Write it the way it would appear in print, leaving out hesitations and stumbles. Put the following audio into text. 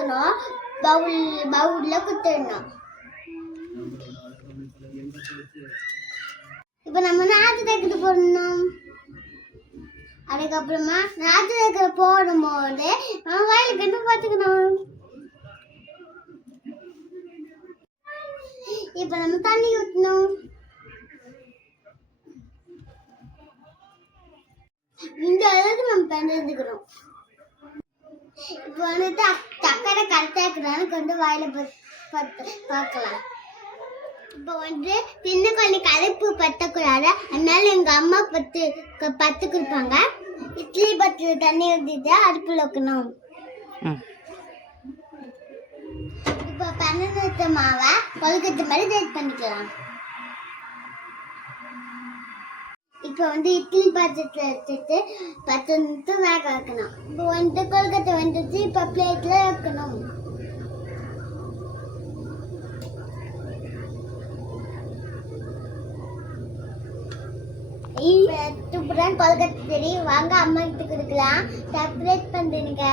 எடுத்துக்கணும். பவுல்ல குத்திடணும். இப்போ நம்ம நாட்டு தக்கத்து போடணும். அதுக்கப்புறமா நாட்டு தக்கரை போடும்போது நம்ம வயலுக்கு என்ன பார்த்துக்கணும். இப்போ நம்ம தண்ணி ஊற்றணும். இந்த அளவுக்கு நம்ம பண்ணிருக்கிறோம். இப்போ வந்துட்டு சக்கரை கரெக்டாக இருக்கிறான்னு கொண்டு வாயில பார்க்கலாம். இப்போ வந்து சின்ன குழந்தை கருப்பு பற்றக்கூடாது, அதனால எங்கள் அம்மா பத்து கொடுப்பாங்க. இட்லி பத்து தண்ணி ஊற்றிட்டு அடுப்பில் வைக்கணும். இப்போ பன்னெண்டு மாவை கொழுக்கட்டை மாதிரி தேட் பண்ணிக்கலாம். இப்போ வந்து இட்லி பாத்திரத்தில் எடுத்துட்டு 10 நிமிஷம் வேக வைக்கணும். இப்போ வந்துட்டு கொழுக்கட்டை வந்துட்டு இப்போ பிளேட்ல வைக்கணும். சூப்பரான கொழுக்கட்டை தெரியும். வாங்க அம்மா கிட்ட கொடுக்கலாம். செப்பரேட் பண்ணுறீங்க.